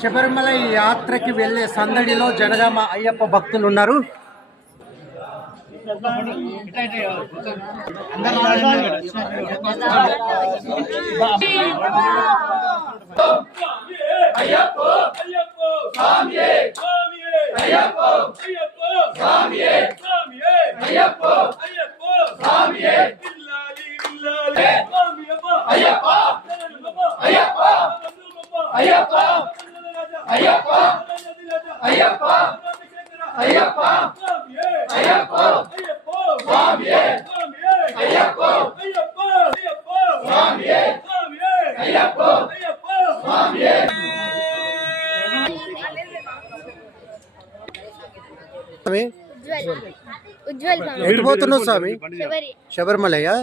శబరిమల యాత్రకి వెళ్లే సందడిలో జనగామ అయ్యప్ప భక్తులు ఉన్నారు. ఎటు పోతున్నావు స్వామి? శబరిమలయ్యా?